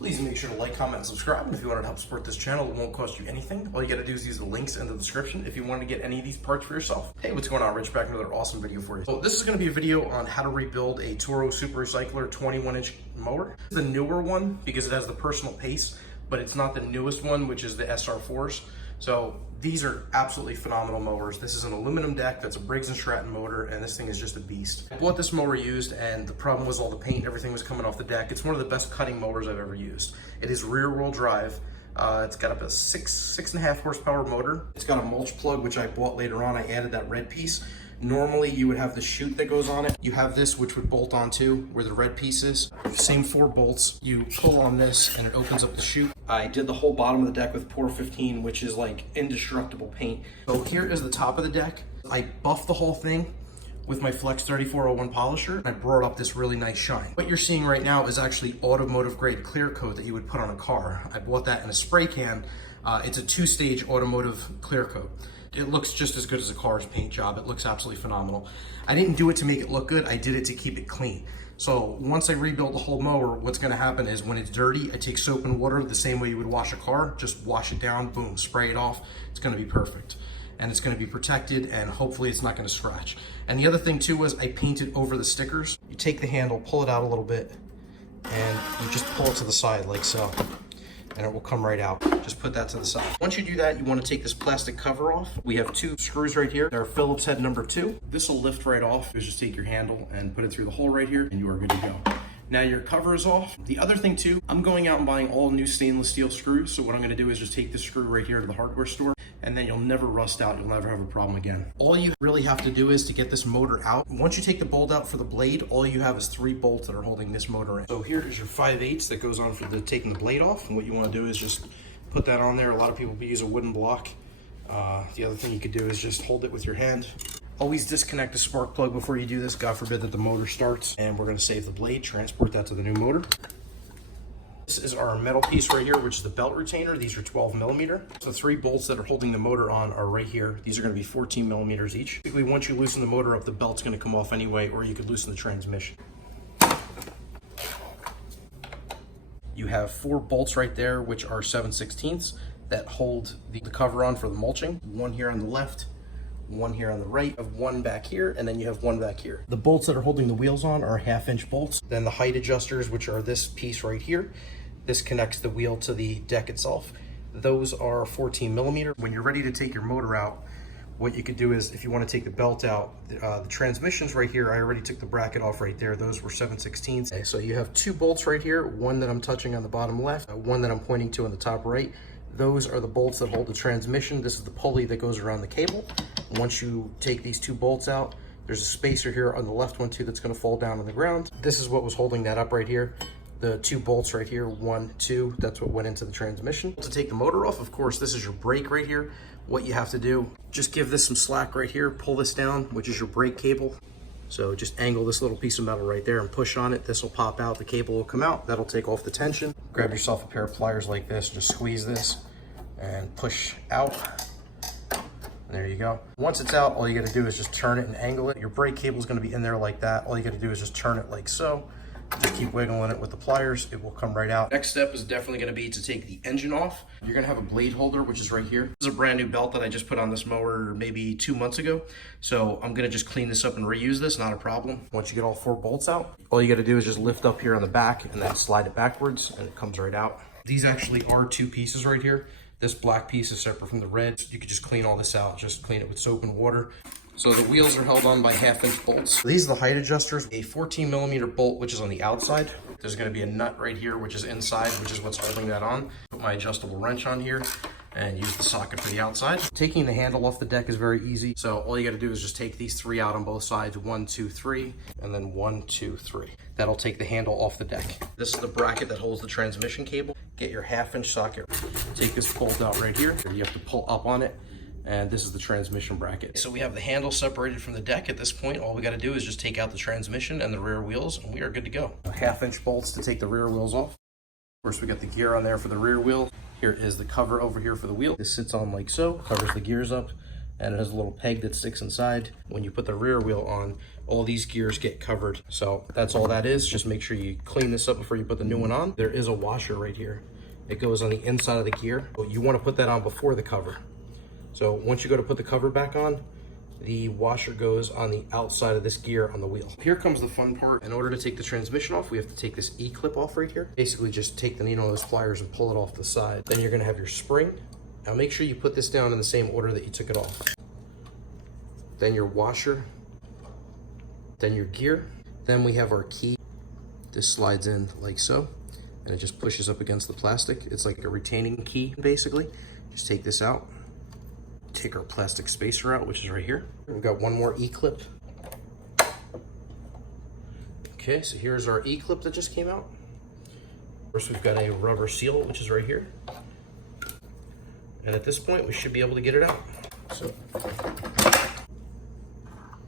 Please make sure to like, comment, and subscribe. And if you want to help support this channel, it won't cost you anything. All you gotta do is use the links in the description if you want to get any of these parts for yourself. Hey, what's going on? Rich back with another awesome video for you. So this is gonna be a video on how to rebuild a Toro Super Recycler 21-inch mower. It's the newer one because it has the personal pace, but it's not the newest one, which is the SR4s. So these are absolutely phenomenal mowers. This is an aluminum deck that's a Briggs & Stratton motor, and this thing is just a beast. I bought this mower used, and the problem was all the paint, everything was coming off the deck. It's one of the best cutting mowers I've ever used. It is rear-wheel drive. It's got up a 6.5 horsepower motor. It's got a mulch plug, which I bought later on. I added that red piece. Normally you would have the chute that goes on it. You have this, which would bolt onto where the red piece is. Same 4 bolts. You pull on this and it opens up the chute. I did the whole bottom of the deck with Pour 15, which is like indestructible paint. So here is the top of the deck. I buffed the whole thing with my Flex 3401 polisher, and I brought up this really nice shine. What you're seeing right now is actually automotive grade clear coat that you would put on a car. I bought that in a spray can. It's a 2-stage automotive clear coat. It looks just as good as a car's paint job. It looks absolutely phenomenal. I didn't do it to make it look good. I did it to keep it clean. So once I rebuild the whole mower, what's gonna happen is when it's dirty, I take soap and water the same way you would wash a car, just wash it down, boom, spray it off. It's gonna be perfect. And it's gonna be protected, and hopefully it's not gonna scratch. And the other thing too was I painted over the stickers. You take the handle, pull it out a little bit, and you just pull it to the side like so, and it will come right out. Just put that to the side. Once you do that, you want to take this plastic cover off. We have 2 screws right here. They're Phillips head number 2. This will lift right off. You just take your handle and put it through the hole right here, and you are good to go. Now your cover is off. The other thing too, I'm going out and buying all new stainless steel screws. So what I'm gonna do is just take this screw right here to the hardware store, and then you'll never rust out. You'll never have a problem again. All you really have to do is to get this motor out. Once you take the bolt out for the blade, all you have is 3 bolts that are holding this motor in. So here is your 5/8 that goes on for the taking the blade off. And what you wanna do is just put that on there. A lot of people use a wooden block. The other thing you could do is just hold it with your hand. Always disconnect the spark plug before you do this. God forbid that the motor starts. And we're gonna save the blade, transport that to the new motor. This is our metal piece right here, which is the belt retainer. These are 12 millimeter. So 3 bolts that are holding the motor on are right here. These are gonna be 14 millimeters each. Basically, once you loosen the motor up, the belt's gonna come off anyway, or you could loosen the transmission. You have 4 bolts right there, which are 7/16 that hold the cover on for the mulching. 1 here on the left, 1 here on the right, of 1 back here, and then you have 1 back here. The bolts that are holding the wheels on are 1/2-inch bolts. Then the height adjusters, which are this piece right here, this connects the wheel to the deck itself. Those are 14 millimeter. When you're ready to take your motor out, what you could do is, if you want to take the belt out, the transmissions right here, I already took the bracket off right there. Those were 7/16. Okay, so you have 2 bolts right here, 1 that I'm touching on the bottom left, 1 that I'm pointing to on the top right. Those are the bolts that hold the transmission. This is the pulley that goes around the cable. Once you take these 2 bolts out, there's a spacer here on the left one too that's going to fall down on the ground. This is what was holding that up right here. The 2 bolts right here, 1, 2, that's what went into the transmission. To take the motor off, of course, this is your brake right here. What you have to do, just give this some slack right here, pull this down, which is your brake cable. So just angle this little piece of metal right there and push on it. This will pop out, the cable will come out, that'll take off the tension. Grab yourself a pair of pliers like this, just squeeze this and push out. There you go. Once it's out, all you gotta do is just turn it and angle it. Your brake cable is gonna be in there like that. All you gotta do is just turn it like so. Just keep wiggling it with the pliers, it will come right out. Next step is definitely gonna be to take the engine off. You're gonna have a blade holder, which is right here. This is a brand new belt that I just put on this mower maybe 2 months ago. So I'm gonna just clean this up and reuse this, not a problem. Once you get all 4 bolts out, all you gotta do is just lift up here on the back and then slide it backwards and it comes right out. These actually are 2 pieces right here. This black piece is separate from the red. You could just clean all this out, just clean it with soap and water. So the wheels are held on by 1/2-inch bolts. These are the height adjusters. A 14 millimeter bolt, which is on the outside. There's gonna be a nut right here, which is inside, which is what's holding that on. Put my adjustable wrench on here and use the socket for the outside. Taking the handle off the deck is very easy. So all you gotta do is just take these 3 out on both sides, 1, 2, 3, and then 1, 2, 3. That'll take the handle off the deck. This is the bracket that holds the transmission cable. Get your 1/2-inch socket. Take this bolt out right here. You have to pull up on it. And this is the transmission bracket. So we have the handle separated from the deck at this point. All we gotta do is just take out the transmission and the rear wheels, and we are good to go. 1/2-inch bolts to take the rear wheels off. Of course, we got the gear on there for the rear wheel. Here is the cover over here for the wheel. This sits on like so, covers the gears up. and it has a little peg that sticks inside. When you put the rear wheel on, all these gears get covered. So that's all that is. Just make sure you clean this up before you put the new one on. There is a washer right here. It goes on the inside of the gear. You want to put that on before the cover. So once you go to put the cover back on, the washer goes on the outside of this gear on the wheel. Here comes the fun part. In order to take the transmission off, we have to take this E-clip off right here. Basically just take the needle of those pliers and pull it off the side. Then you're gonna have your spring. Now make sure you put this down in the same order that you took it off. Then your washer, then your gear. Then we have our key. This slides in like so, and it just pushes up against the plastic. It's like a retaining key, basically. Just take this out. Take our plastic spacer out, which is right here. We've got one more E-clip. Okay, so here's our E-clip that just came out. First, we've got a rubber seal, which is right here. And at this point, we should be able to get it out. So,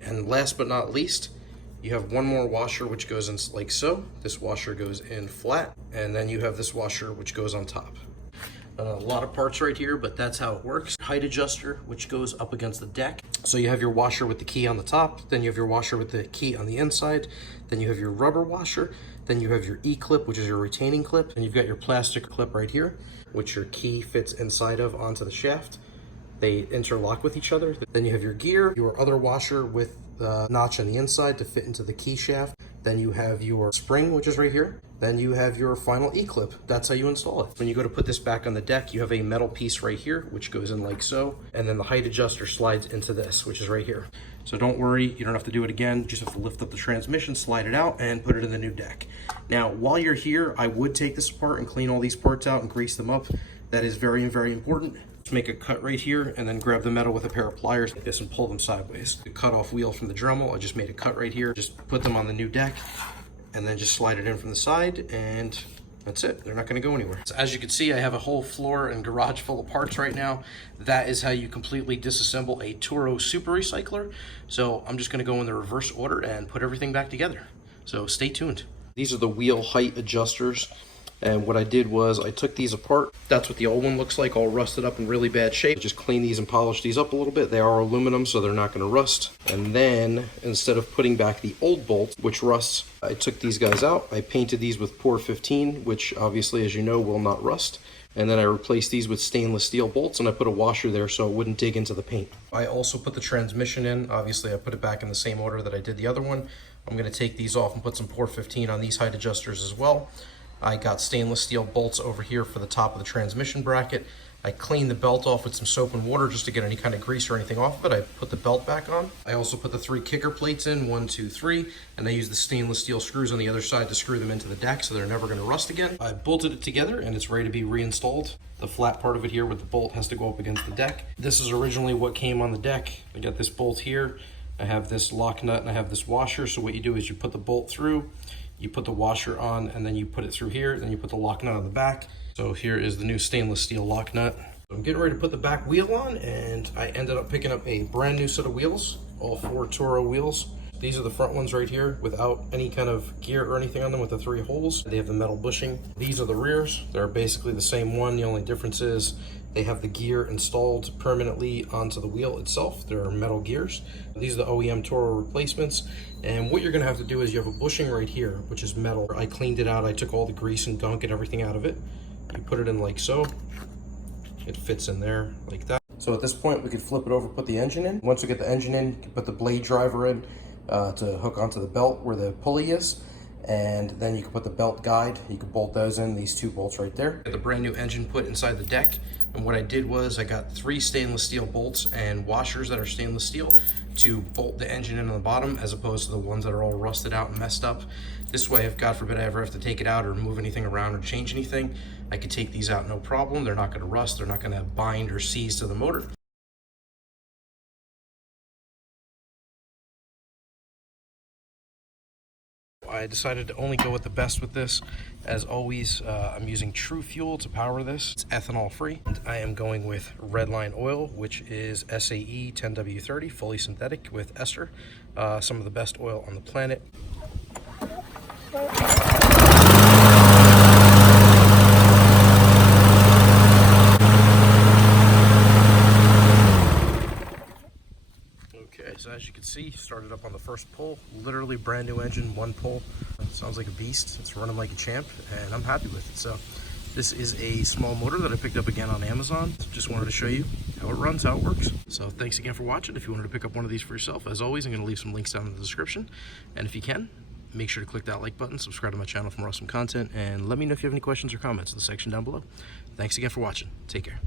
and last but not least, you have one more washer, which goes in like so. This washer goes in flat, and then you have this washer, which goes on top. A lot of parts right here, but that's how it works. Height adjuster, which goes up against the deck. So you have your washer with the key on the top, then you have your washer with the key on the inside, then you have your rubber washer, then you have your E-clip, which is your retaining clip, and you've got your plastic clip right here, which your key fits inside of onto the shaft. They interlock with each other. Then you have your gear, your other washer with the notch on the inside to fit into the key shaft. Then you have your spring, which is right here. Then you have your final E-clip. That's how you install it. When you go to put this back on the deck, you have a metal piece right here, which goes in like so. And then the height adjuster slides into this, which is right here. So don't worry, you don't have to do it again. You just have to lift up the transmission, slide it out, and put it in the new deck. Now, while you're here, I would take this apart and clean all these parts out and grease them up. That is very, very important. Just make a cut right here and then grab the metal with a pair of pliers like this and pull them sideways. The cut off wheel from the Dremel, I just made a cut right here. Just put them on the new deck and then just slide it in from the side, and that's it. They're not gonna go anywhere. So as you can see, I have a whole floor and garage full of parts right now. That is how you completely disassemble a Toro Super Recycler. So I'm just gonna go in the reverse order and put everything back together. So stay tuned. These are the wheel height adjusters. And what I did was I took these apart. That's what the old one looks like, all rusted up in really bad shape. Just clean these and polish these up a little bit. They are aluminum, so they're not gonna rust. And then instead of putting back the old bolt, which rusts, I took these guys out. I painted these with Pour 15, which obviously, as you know, will not rust. And then I replaced these with stainless steel bolts, and I put a washer there so it wouldn't dig into the paint. I also put the transmission in. Obviously, I put it back in the same order that I did the other one. I'm gonna take these off and put some Pour 15 on these height adjusters as well. I got stainless steel bolts over here for the top of the transmission bracket. I cleaned the belt off with some soap and water just to get any kind of grease or anything off of it. I put the belt back on. I also put the 3 kicker plates in, 1, 2, 3, and I used the stainless steel screws on the other side to screw them into the deck so they're never gonna rust again. I bolted it together and it's ready to be reinstalled. The flat part of it here with the bolt has to go up against the deck. This is originally what came on the deck. I got this bolt here. I have this lock nut and I have this washer. So what you do is you put the bolt through, you put the washer on, and then you put it through here, then you put the lock nut on the back. So here is the new stainless steel lock nut. So I'm getting ready to put the back wheel on, and I ended up picking up a brand new set of wheels, all 4 Toro wheels. These are the front ones right here without any kind of gear or anything on them with the 3 holes. They have the metal bushing. These are the rears. They're basically the same one. The only difference is they have the gear installed permanently onto the wheel itself. They're metal gears. These are the OEM Toro replacements. And what you're gonna have to do is you have a bushing right here, which is metal. I cleaned it out. I took all the grease and gunk and everything out of it. You put it in like so. It fits in there like that. So at this point, we could flip it over, put the engine in. Once we get the engine in, you can put the blade driver in to hook onto the belt where the pulley is. And then you can put the belt guide. You can bolt those in, these 2 bolts right there. Get the brand new engine put inside the deck. And what I did was I got 3 stainless steel bolts and washers that are stainless steel to bolt the engine in on the bottom, as opposed to the ones that are all rusted out and messed up. This way, if God forbid I ever have to take it out or move anything around or change anything, I could take these out no problem. They're not gonna rust, they're not gonna bind or seize to the motor. I decided to only go with the best with this. As always, I'm using True Fuel to power this. It's ethanol free. And I am going with Redline oil, which is SAE 10W30, fully synthetic with ester. Some of the best oil on the planet. first pull, literally brand new engine, one pull. Sounds like a beast. It's running like a champ, and I'm happy with it. So this is a small motor that I picked up again on Amazon. Just wanted to show you how it runs, how it works. So thanks again for watching. If you wanted to pick up one of these for yourself, as always, I'm going to leave some links down in the description. And if you can, make sure to click that like button, subscribe to my channel for more awesome content, and let me know if you have any questions or comments in the section down below. Thanks again for watching. Take care.